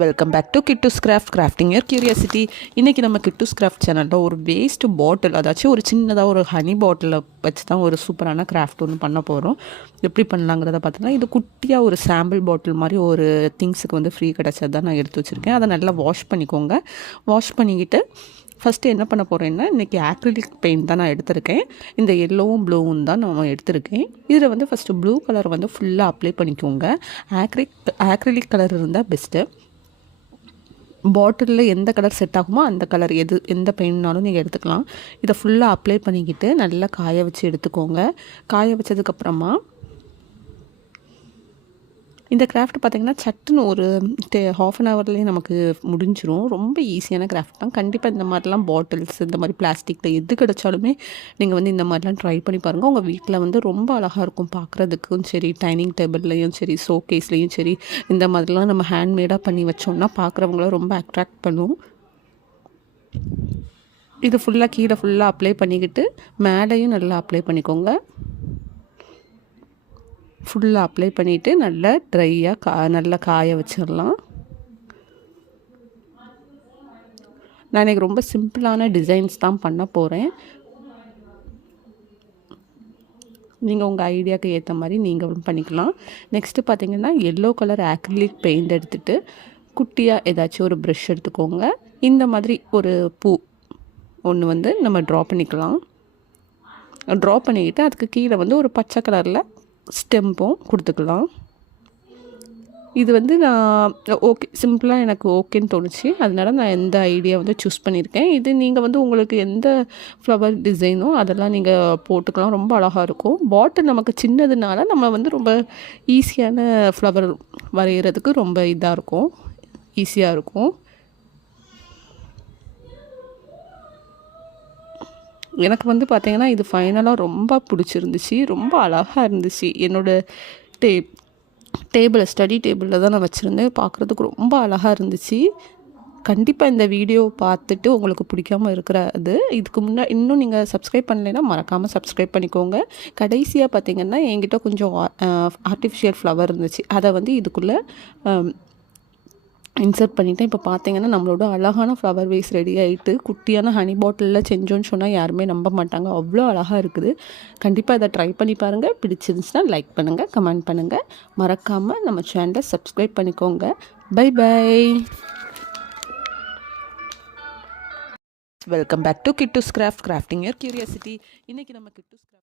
Welcome back to Kittu's craft crafting your curiosity இன்றைக்கி நம்ம Kittu's craft சேனலில் ஒரு வேஸ்ட் பாட்டில் அதாச்சும் ஒரு சின்னதாக ஒரு ஹனி பாட்டிலை வச்சு தான் ஒரு சூப்பரான கிராஃப்ட் ஒன்று பண்ண போகிறோம் எப்படி பண்ணலாங்கிறத பார்த்தீங்கன்னா இது குட்டியாக ஒரு சாம்பிள் பாட்டில் மாதிரி ஒரு திங்ஸுக்கு வந்து ஃப்ரீ கிடச்சது தான் நான் எடுத்து வச்சுருக்கேன். அதை நல்லா வாஷ் பண்ணிக்கோங்க. வாஷ் பண்ணிக்கிட்டு ஃபஸ்ட்டு என்ன பண்ண போகிறேன்னா இன்றைக்கி ஆக்ரிலிக் பெயிண்ட் தான் நான் எடுத்திருக்கேன். இந்த எல்லோவும் ப்ளூவும் தான் நான் எடுத்திருக்கேன். இதில் வந்து ஃபஸ்ட்டு ப்ளூ கலர் வந்து ஃபுல்லாக அப்ளை பண்ணிக்கோங்க. ஆக்ரிக் ஆக்ரிலிக் கலர் இருந்தால் பெஸ்ட்டு பாட்டிலில் எந்த கலர் செட் ஆகுமோ அந்த கலர் எது எந்த பெயின்னாலும் நீங்கள் எடுத்துக்கலாம். இதை ஃபுல்லாக அப்ளை பண்ணிக்கிட்டு நல்லா காய வச்சு எடுத்துக்கோங்க. காய வச்சதுக்கப்புறமா இந்த கிராஃப்ட் பார்த்திங்கன்னா சட்டுன்னு ஒரு ஹாஃப் அன் ஹவர்லேயே நமக்கு முடிஞ்சிரும். ரொம்ப ஈஸியான கிராஃப்ட் தான். கண்டிப்பாக இந்த மாதிரிலாம் பாட்டில்ஸ் இந்த மாதிரி பிளாஸ்டிக்கில் எது கிடச்சாலுமே நீங்கள் வந்து இந்த மாதிரிலாம் ட்ரை பண்ணி பாருங்கள் உங்கள் வீட்டில் வந்து ரொம்ப அழகாக இருக்கும் பார்க்குறதுக்கும் சரி டைனிங் டேபிள்லேயும் சரி ஷோகேஸ்லேயும் சரி இந்த மாதிரிலாம் நம்ம ஹேண்ட்மேடாக பண்ணி வச்சோம்னா பார்க்குறவங்கள ரொம்ப அட்ராக்ட் பண்ணும். இது ஃபுல்லாக கீழே ஃபுல்லாக அப்ளை பண்ணிக்கிட்டு மேலேயும் நல்லா அப்ளை பண்ணிக்கோங்க. ஃபுல்லாக அப்ளை பண்ணிவிட்டு நல்லா ட்ரையாக கா நல்லா காய வச்சிடலாம் நான் எனக்கு ரொம்ப சிம்பிளான டிசைன்ஸ் தான் பண்ண போகிறேன் நீங்கள் உங்கள் ஐடியாவுக்கு ஏற்ற மாதிரி நீங்கள் பண்ணிக்கலாம். நெக்ஸ்ட்டு பார்த்தீங்கன்னா எல்லோ கலர் ஆக்ரிலிக் பெயிண்ட் எடுத்துகிட்டு குட்டியாக ஏதாச்சும் ஒரு ப்ரெஷ் எடுத்துக்கோங்க. இந்த மாதிரி ஒரு பூ ஒன்று வந்து நம்ம ட்ரா பண்ணிக்கலாம். ட்ரா பண்ணிக்கிட்டு அதுக்கு கீழே வந்து ஒரு பச்சை கலரில் ஸ்டெம்பும் கொடுத்துக்கலாம். இது வந்து நான் ஓகே சிம்பிளாக எனக்கு ஓகேன்னு தோணுச்சு. அதனால நான் எந்த ஐடியா வந்து சூஸ் பண்ணியிருக்கேன். இது நீங்கள் வந்து உங்களுக்கு எந்த ஃப்ளவர் டிசைனோ அதெல்லாம் நீங்கள் போட்டுக்கலாம். ரொம்ப அழகாக இருக்கும். பாட்டில் நமக்கு சின்னதுனால நம்ம வந்து ரொம்ப ஈஸியான ஃப்ளவர் வரைகிறதுக்கு ரொம்ப இதாக இருக்கும். ஈஸியாக இருக்கும். எனக்கு வந்து பார்த்திங்கன்னா இது ஃபைனலாக ரொம்ப பிடிச்சிருந்துச்சி. ரொம்ப அழகாக இருந்துச்சு. என்னோடய டே டேபிளை ஸ்டடி டேபிளில் தான் நான் வச்சுருந்தேன். பார்க்குறதுக்கு ரொம்ப அழகாக இருந்துச்சு. கண்டிப்பாக இந்த வீடியோ பார்த்துட்டு உங்களுக்கு பிடிக்காமல் இருக்கிற அது. இதுக்கு முன்னாடி இன்னும் நீங்கள் சப்ஸ்கிரைப் பண்ணலைன்னா மறக்காமல் சப்ஸ்கிரைப் பண்ணிக்கோங்க. கடைசியாக பார்த்தீங்கன்னா என்கிட்ட கொஞ்சம் ஆர்டிஃபிஷியல் ஃப்ளவர் இருந்துச்சு. அதை வந்து இதுக்குள்ளே இன்சர்ட் பண்ணிவிட்டேன் இப்போ பார்த்தீங்கன்னா நம்மளோட அழகான ஃப்ளவர் வேஸ் ரெடி ஆகிட்டு குட்டியான ஹனி பாட்டிலில் செஞ்சோன்னு சொன்னால் யாருமே நம்ப மாட்டாங்க. அவ்வளோ அழகாக இருக்குது. கண்டிப்பாக இதை ட்ரை பண்ணி பாருங்கள் பிடிச்சிருந்துச்சுன்னா லைக் பண்ணுங்கள் கமெண்ட் பண்ணுங்கள் மறக்காமல் நம்ம சேனலை சப்ஸ்கிரைப் பண்ணிக்கோங்க. Bye bye welcome back to Kittu craft crafting your curiosity இன்றைக்கி நம்ம கிட்டு கிராஃப்ட்